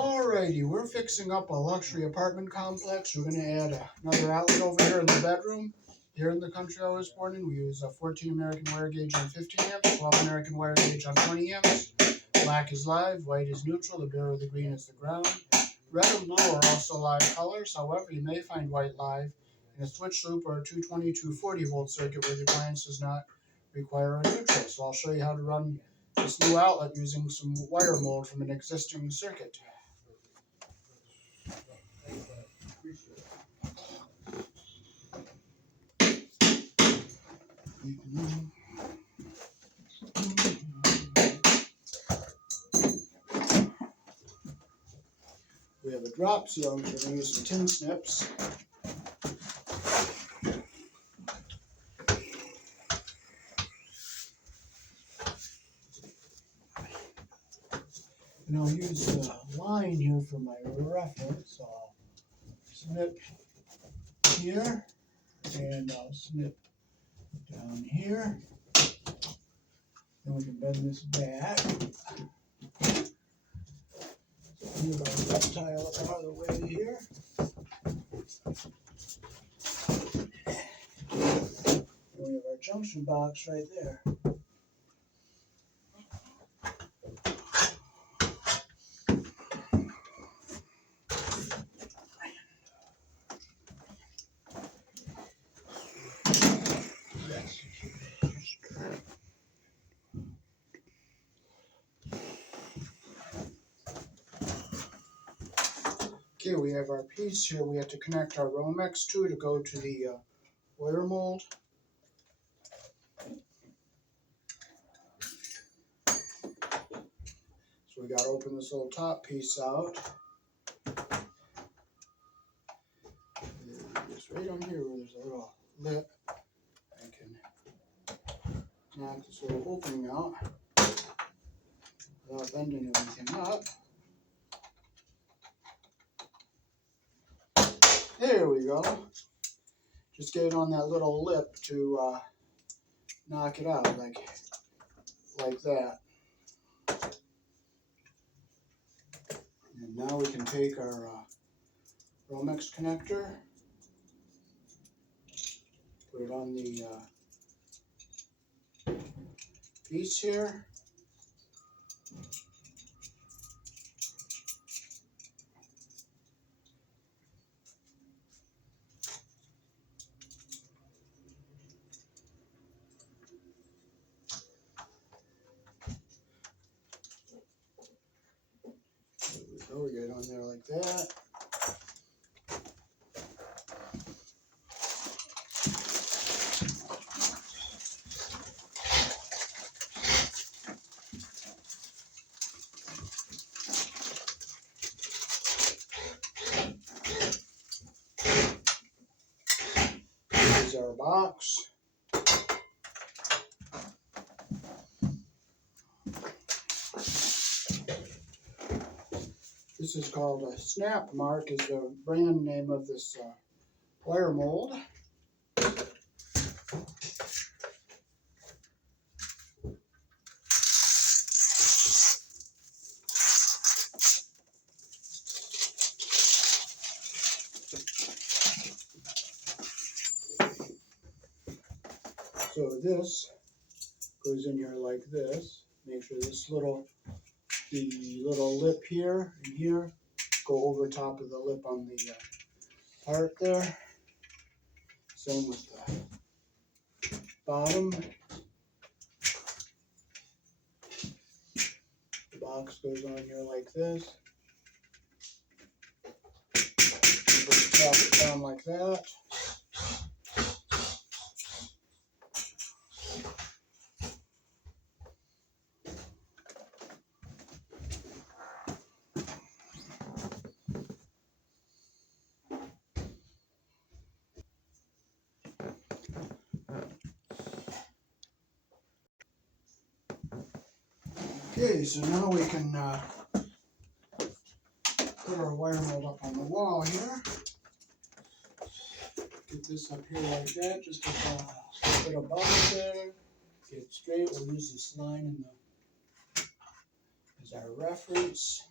Alrighty, we're fixing up a luxury apartment complex. We're going to add another outlet over here in the bedroom. Here in the country I was born in, we use a 14 American wire gauge on 15 amps, 12 American wire gauge on 20 amps. Black is live, white is neutral, the blue or the green is the ground. Red and blue are also live colors, however you may find white live in a switch loop or a 220, 240 volt circuit where the appliance does not require a neutral. So I'll show you how to run this new outlet using some wire mold from an existing circuit. We have a drop seal, which we're going to use some tin snips. And I'll use the line here for my reference. So I'll snip here, and I'll snip down here. Then we can bend this back. So move our reptile out of the way here. And we have our junction box right there. Okay, we have our piece here. We have to connect our Romex to go to the wire mold. So we got to open this little top piece out. Just right on here where there's a little lip, I can knock this little opening out without bending everything up. There we go. Just get it on that little lip to knock it out like that. And now we can take our Romex connector, put it on the piece here. There we go, we get it on there like that. Here's our box. This is called a Snap Mark, is the brand name of this wire mold. So this goes in here like this. Make sure this little lip here and here go over top of the lip on the part there. Same with the bottom. The box goes on here like this. Just tap it down like that. Okay, so now we can put our wire mold up on the wall here. Get this up here like that, just get a bit above there. Get it straight. We'll use this line as our reference.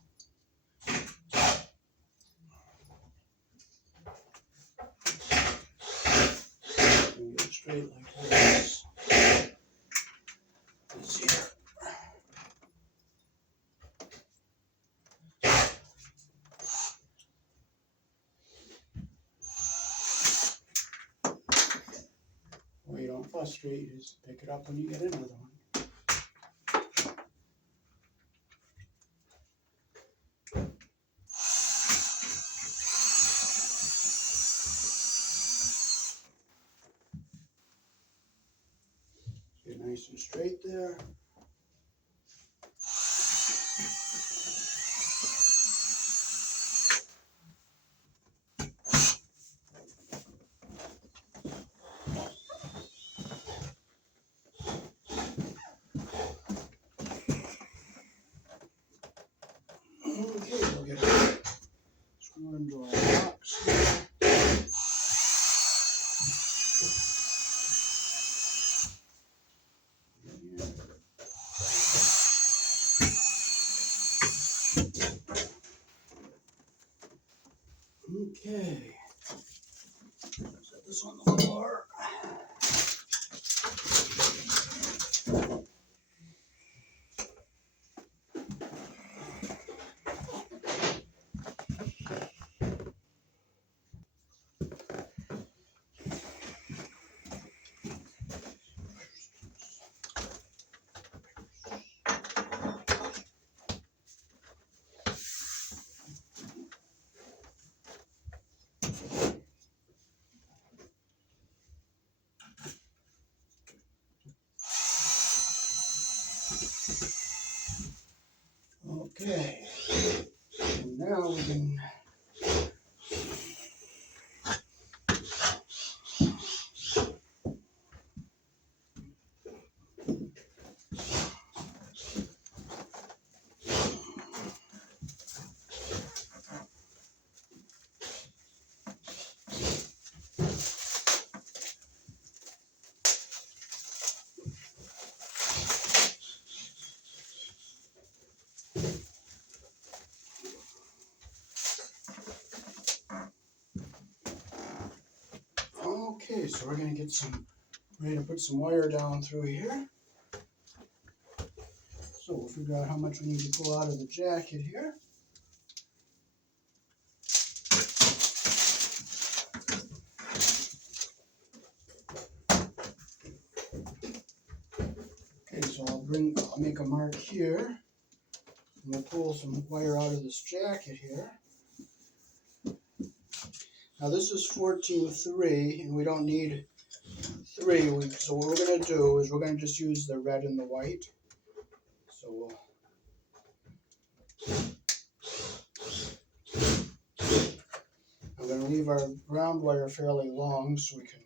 And get it straight like this. Let's see here. Well, you don't frustrate, you just pick it up when you get another one. Get nice and straight there. Okay, we'll get a screw into our box here. Okay, set this on the floor. Okay, and now we can okay, so we're gonna get ready to put some wire down through here. So we'll figure out how much we need to pull out of the jacket here. Okay, so I'll make a mark here, and we'll pull some wire out of this jacket here. Now this is 14-3, and we don't need 3. So what we're going to do is we're going to just use the red and the white. So I'm going to leave our ground wire fairly long so we can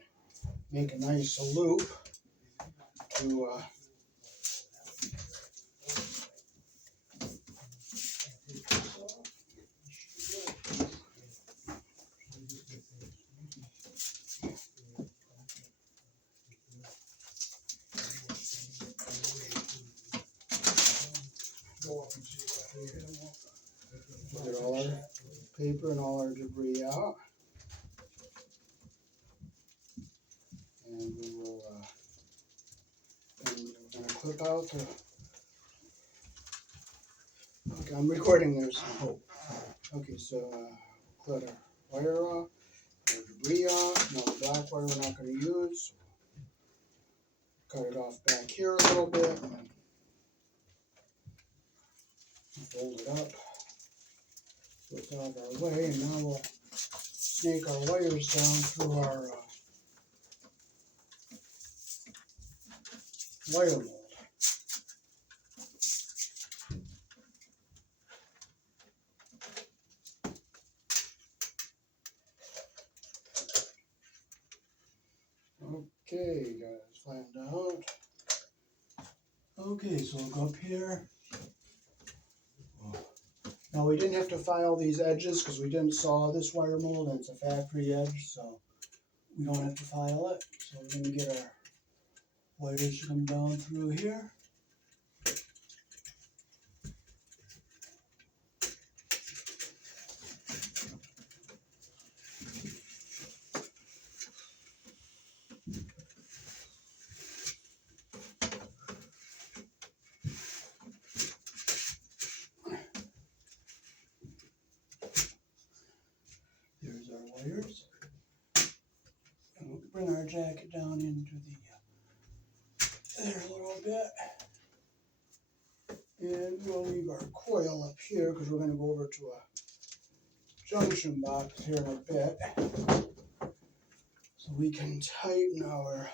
make a nice loop to get all our paper and all our debris out. And we will and we're going to clip out the... Okay, I'm recording there, so... Okay, so cut our wire off, our debris off. Now the black wire we're not going to use. Cut it off back here a little bit. And fold it up. So it's out of our way, and now we'll snake our wires down through our wire mold. Okay, got it flattened out. Okay, so we'll go up here. Now we didn't have to file these edges because we didn't saw this wire mold, and it's a factory edge, so we don't have to file it. So we're going to get our wires to come down through here. our jacket down into there a little bit. And we'll leave our coil up here because we're going to go over to a junction box here in a bit. So we can tighten our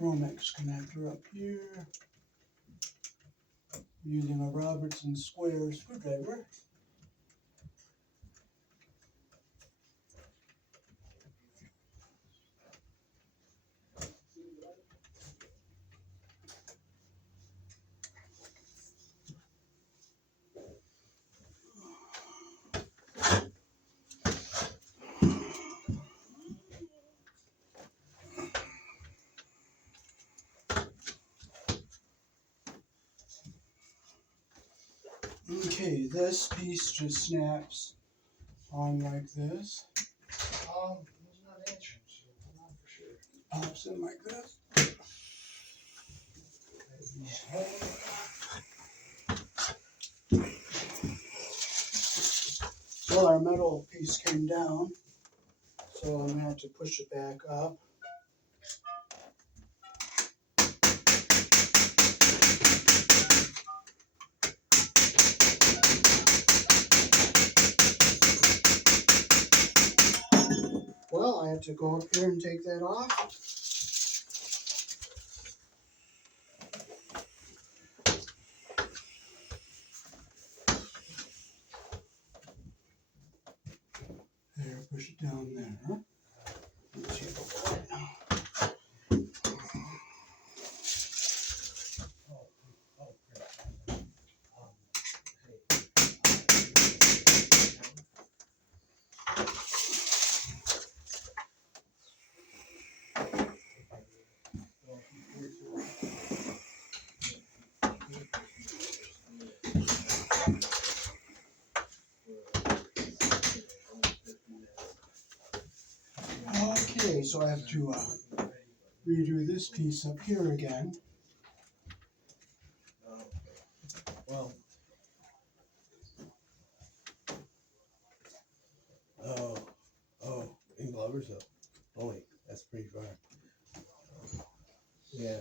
Romex connector up here using a Robertson square screwdriver. Okay, this piece just snaps on like this. He's not answering, so I'm not for sure. Pops in like this. Well, our metal piece came down, so I'm going to have to push it back up. Well, I have to go up here and take that off. There, push it down there. Let's see if it'll work now. Okay, so I have to redo this piece up here again. Well. In Gloversville. Holy, that's pretty far. Yeah.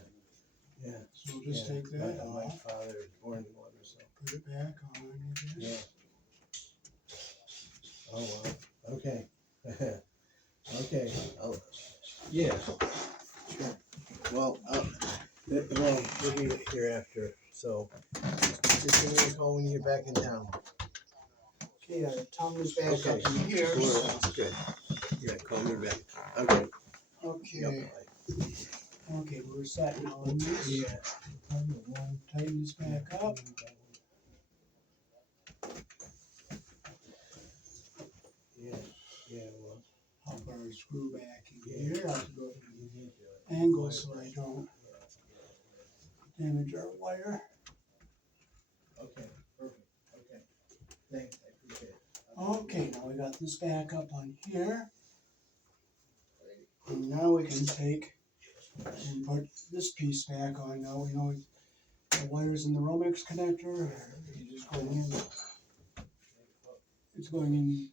So we'll just take that off. My father is born in Gloversville. Put it back on, I guess. Yeah. Oh, wow. Okay. Okay. Yeah. Sure. Well, we'll be here after. So, just give me a call when you get back in town. Okay, our tongue is back Okay. up in here. That's good. Yeah, call me back. Okay. Okay. Yep. Okay, we're set now on this. Yeah. Tighten this back up. Yeah, well. I'll put our screw back in here. I have to go at an angle so I don't damage our wire. Okay, perfect. Okay. Thanks, I appreciate it. Okay, now we got this back up on here. And now we can take and put this piece back on. Now we know the wire's in the Romex connector. You just go in. It's going in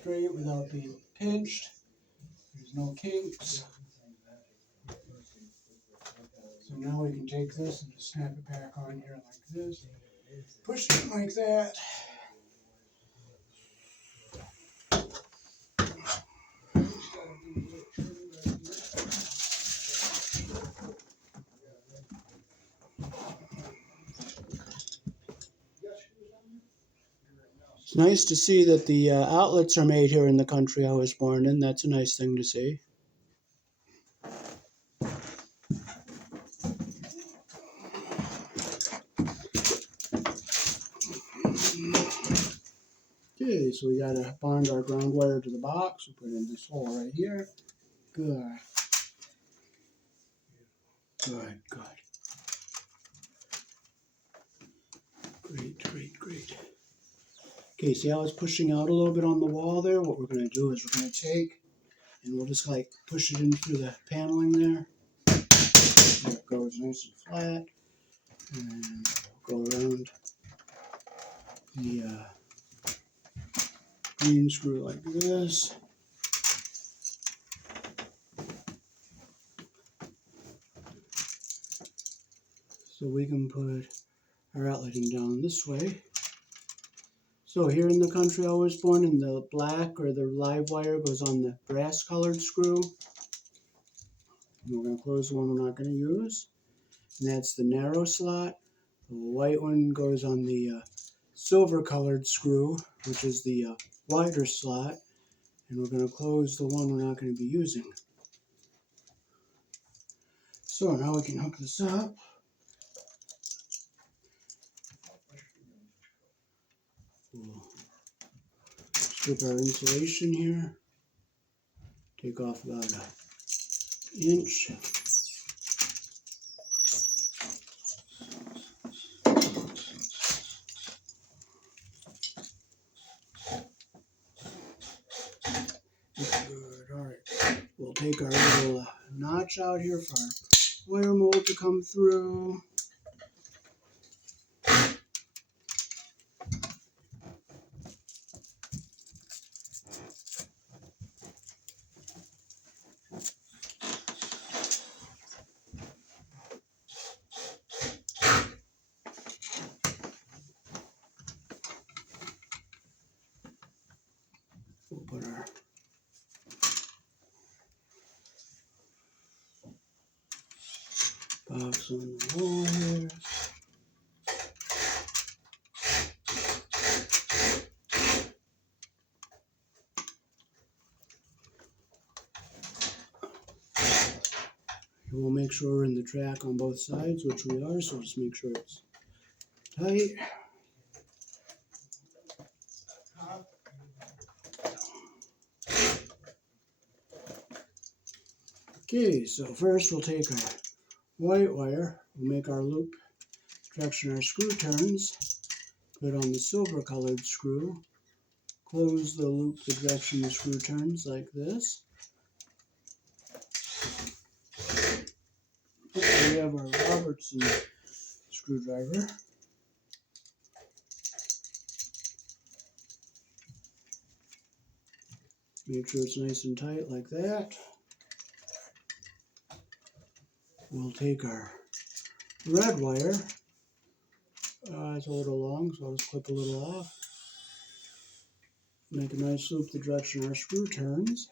straight without being pinched. There's no kinks. So now we can take this and just snap it back on here like this. Push it like that. It's nice to see that the outlets are made here in the country I was born in. That's a nice thing to see. Okay, so we gotta bond our ground wire to the box. We'll put it in this hole right here. Good. Good, good. Great. Okay, see how it's pushing out a little bit on the wall there? What we're going to do is we're going to take and we'll just like push it in through the paneling there. There it goes nice and flat. And we'll go around the green screw like this. So we can put our outletting down this way. So here in the country I was born, in the black or the live wire goes on the brass colored screw. And we're going to close the one we're not going to use. And that's the narrow slot. The white one goes on the silver colored screw, which is the wider slot. And we're going to close the one we're not going to be using. So now we can hook this up. We'll strip our insulation here. Take off about an inch. Good. All right. We'll take our little notch out here for our wire mold to come through. We'll put our box on the wall here. We'll make sure we're in the track on both sides, which we are, so just make sure it's tight. Okay, so first we'll take our white wire, we'll make our loop direction our screw turns, put on the silver colored screw, close the loop the direction the screw turns like this. We have our Robertson screwdriver. Make sure it's nice and tight like that. We'll take our red wire. It's a little long, so I'll just clip a little off. Make a nice loop the direction our screw turns.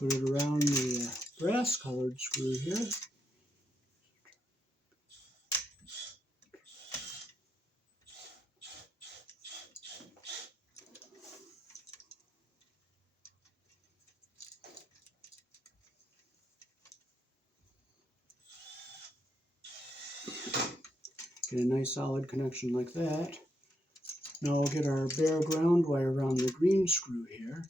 Put it around the brass colored screw here. Get a nice solid connection like that. Now we'll get our bare ground wire around the green screw here.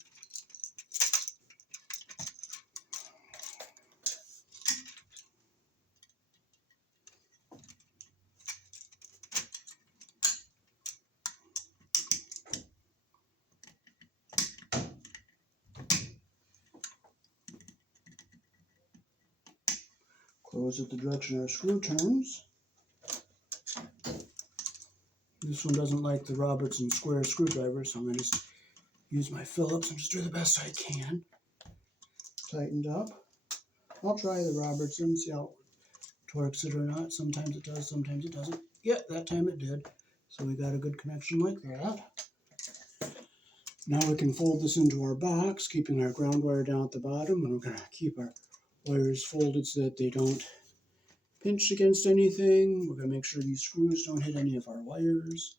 Close it the direction our screw turns. This one doesn't like the Robertson square screwdriver, so I'm going to just use my Phillips and just do the best I can. Tightened up. I'll try the Robertson, see how it torques it or not. Sometimes it does, sometimes it doesn't. Yeah, that time it did. So we got a good connection like that. Now we can fold this into our box, keeping our ground wire down at the bottom, and we're going to keep our wires folded so that they don't pinch against anything. We're going to make sure these screws don't hit any of our wires.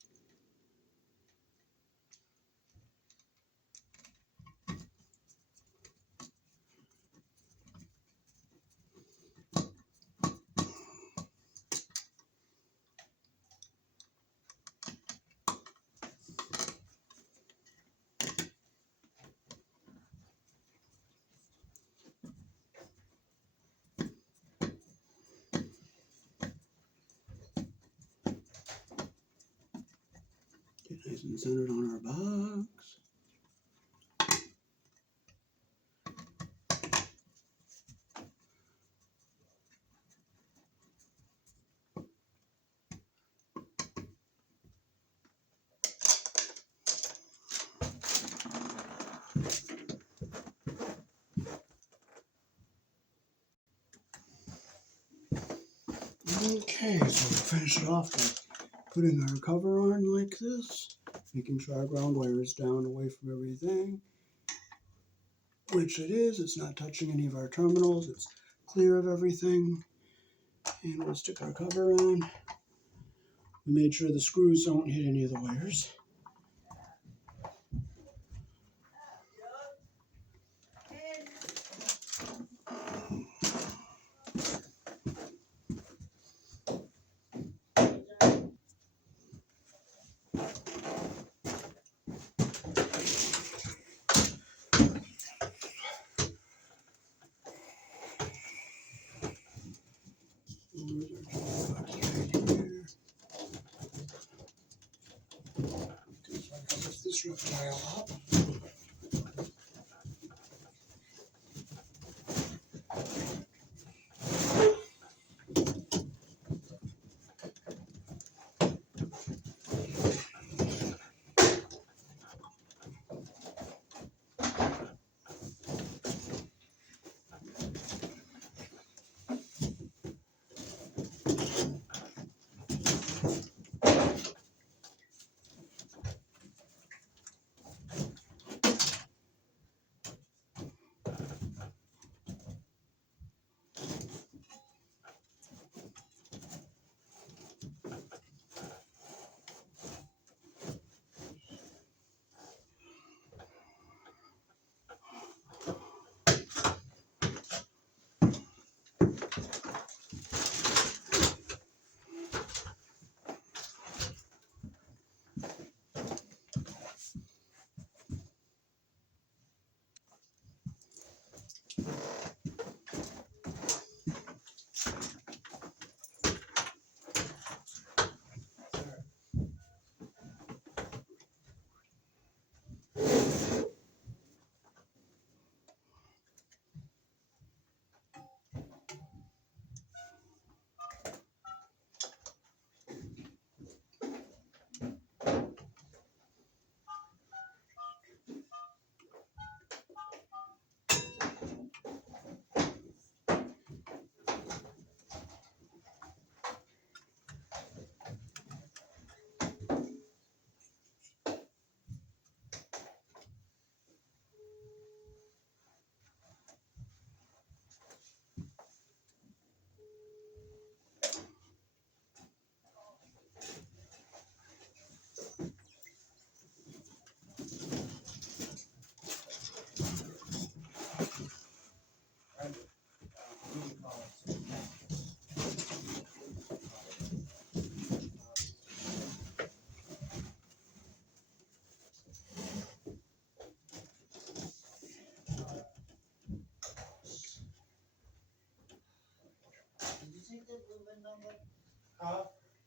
Get nice and centered on our box. Okay, so we'll finish it off by putting our cover on like this, making sure our ground wire is down away from everything, which it is. It's not touching any of our terminals. It's clear of everything. And we'll stick our cover on. We made sure the screws don't hit any of the wires. Lift this reptile up.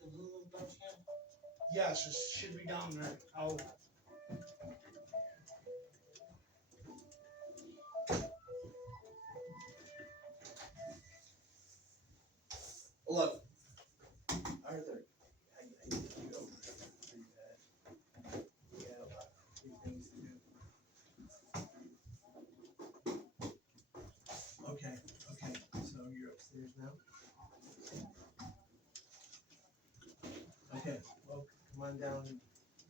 The blue dump can? Yes, it should be down there. Look, Arthur, I need you over pretty bad. We got a few things to do. Okay, so you're upstairs now? Okay, well, come on down,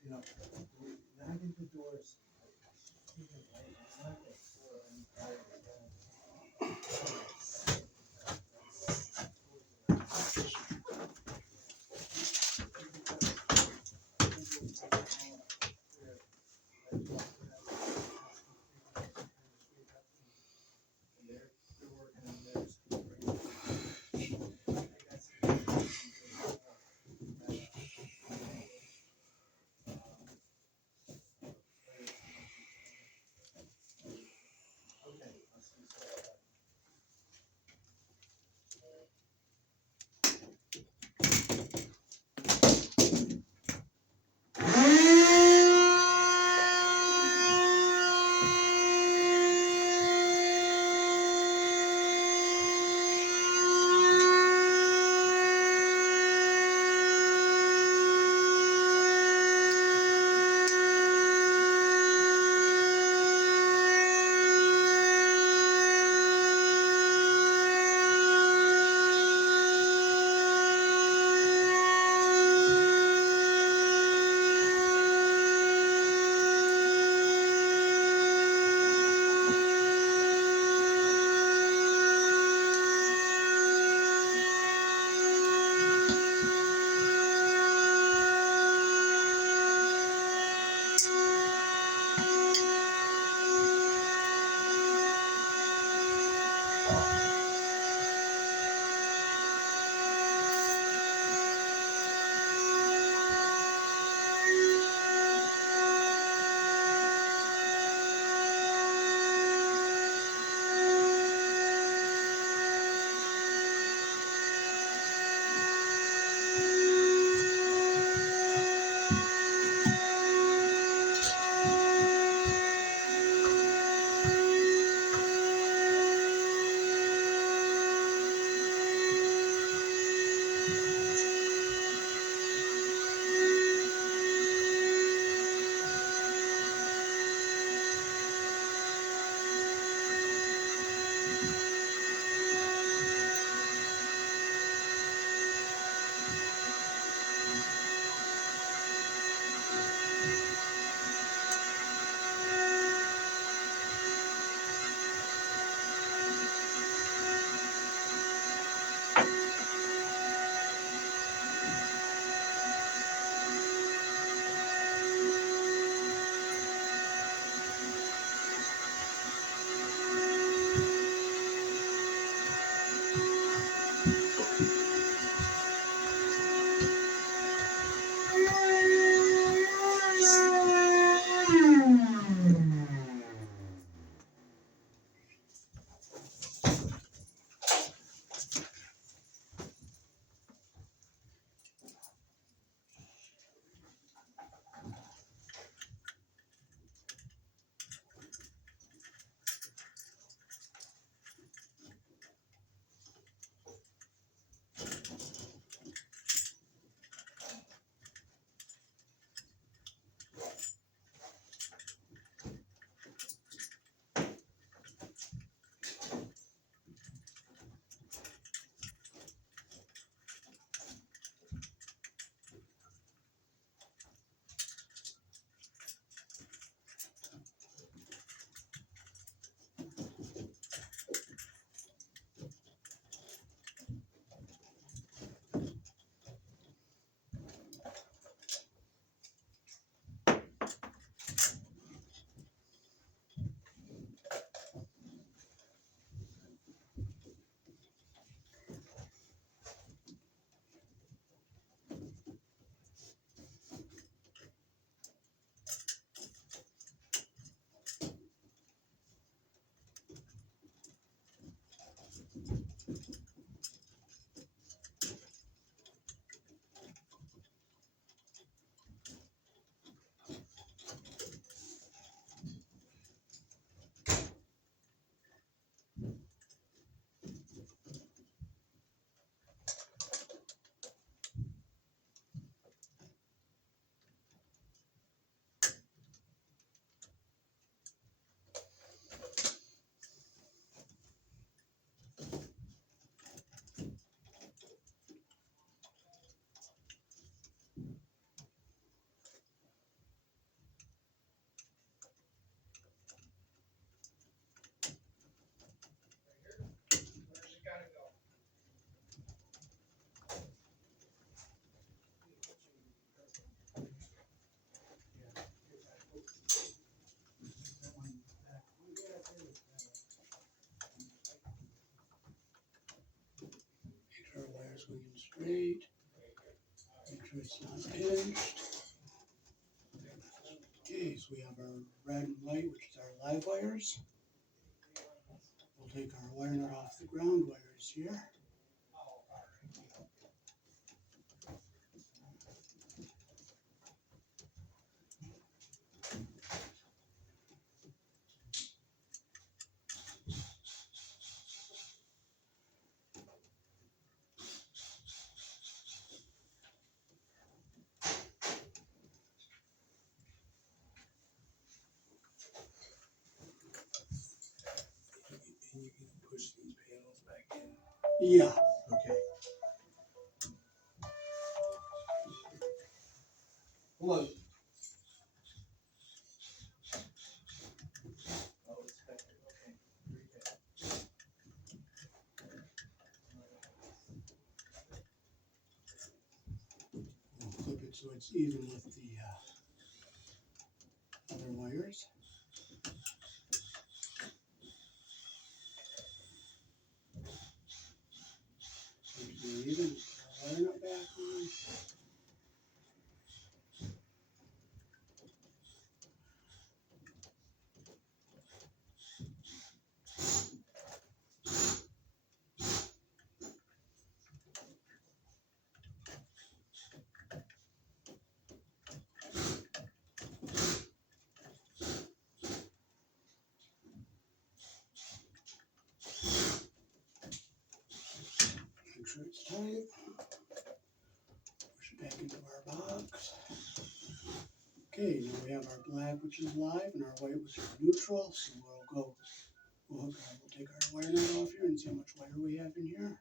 knock at the doors. Okay, I'll see you soon. Looking straight. Make sure it's not pinched. Okay, so we have our red and white, which is our live wires. We'll take our wire nut off the ground wires here. And you can push these panels back in. Yeah. Okay. Hello. Oh, it's back there. Okay. Very good. We'll clip it so it's even with the other wires. even. Wiring it back on. Make sure it's tight. Push it back into our box. Okay, now we have our black, which is live, and our white, which is neutral. So we'll take our wire nut off here and see how much wire we have in here.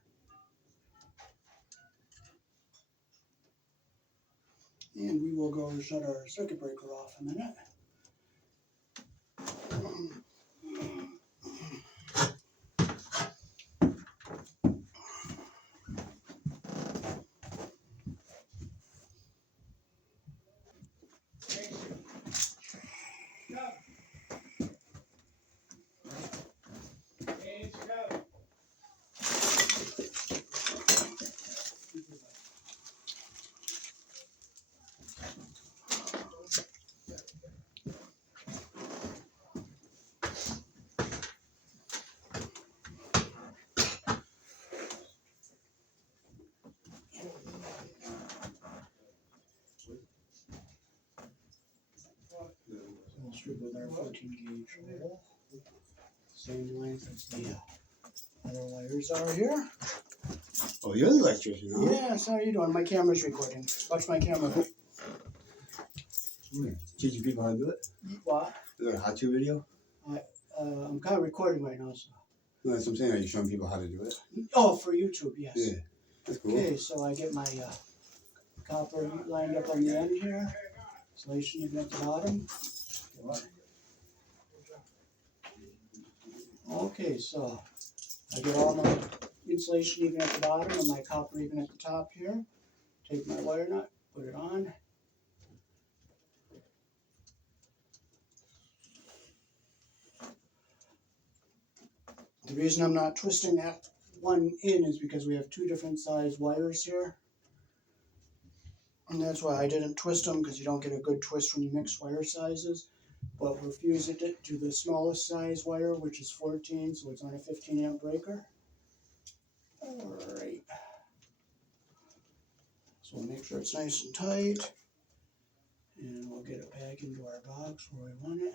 And we will go shut our circuit breaker off in a minute. We'll strip with our 14 gauge hole. Same length as the other wires are here. Oh, you're the electrician, huh? Yes, how are you doing? My camera's recording. Watch my camera. Teaching people how to do it? What? Is there a how-to video? I'm kind of recording right now, so. No, that's what I'm saying. Are you showing people how to do it? Oh, for YouTube, yes. Yeah, that's cool. Okay, so I get my copper lined up on the end here. Insulation even at the bottom. Okay, so I get all my insulation even at the bottom and my copper even at the top here. Take my wire nut, put it on. The reason I'm not twisting that one in is because we have two different size wires here. And that's why I didn't twist them, because you don't get a good twist when you mix wire sizes. But we're fusing it to the smallest size wire, which is 14, so it's on a 15 amp breaker. Alright. So we'll make sure it's nice and tight. And we'll get it back into our box where we want it.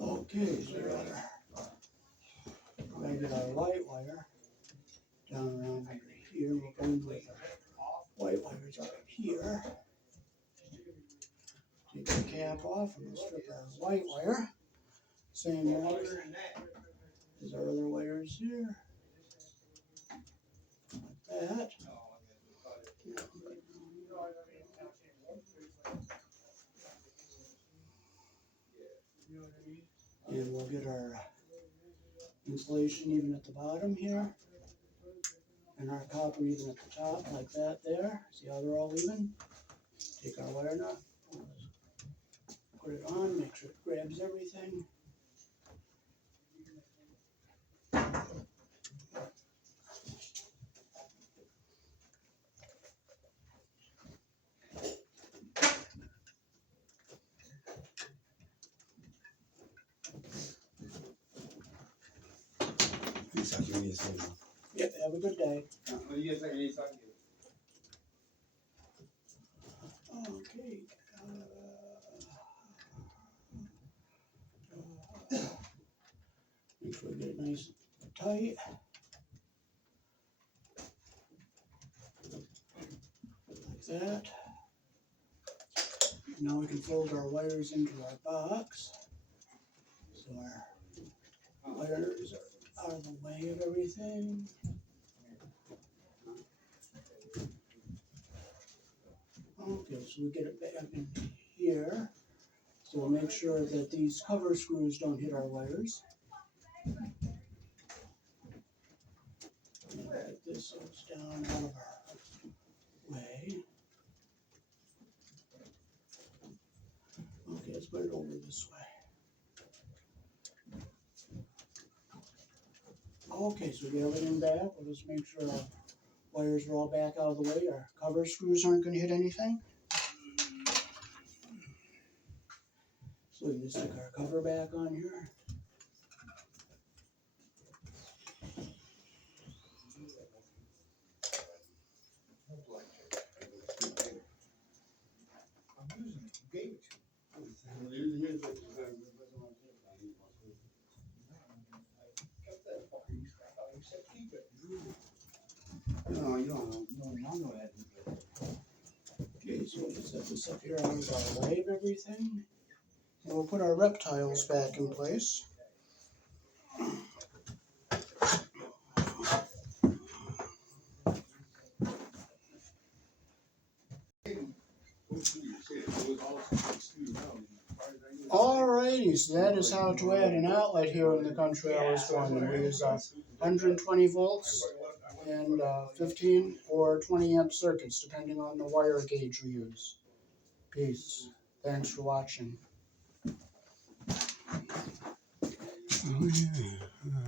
Okay, so we're going to get our white wire down around under here. We'll go in with our white wires up here. Take the cap off and we'll strip our white wire. Same wire as our other wires here. Like that. And we'll get our insulation even at the bottom here. And our copper even at the top, like that there. See how they're all even? Take our wire nut, put it on, make sure it grabs everything. Yep, have a good day. Okay. Make sure we get it nice and tight. Like that. Now we can fold our wires into our box. So our wires are out of the way of everything. Okay, so we get it back in here. So we'll make sure that these cover screws don't hit our wires. Like this so it's down out of our way. Okay, let's put it over this way. Okay, so we get everything back. We'll just make sure our wires are all back out of the way. Our cover screws aren't going to hit anything. So we can just stick our cover back on here. No, you don't know that. Okay, so we'll set this up here out of our way of everything. And we'll put our reptiles back in place. Alrighty, so that is how to add an outlet here in the country I was born in. We use 120 volts and 15 or 20 amp circuits, depending on the wire gauge we use. Peace. Thanks for watching. Oh, yeah.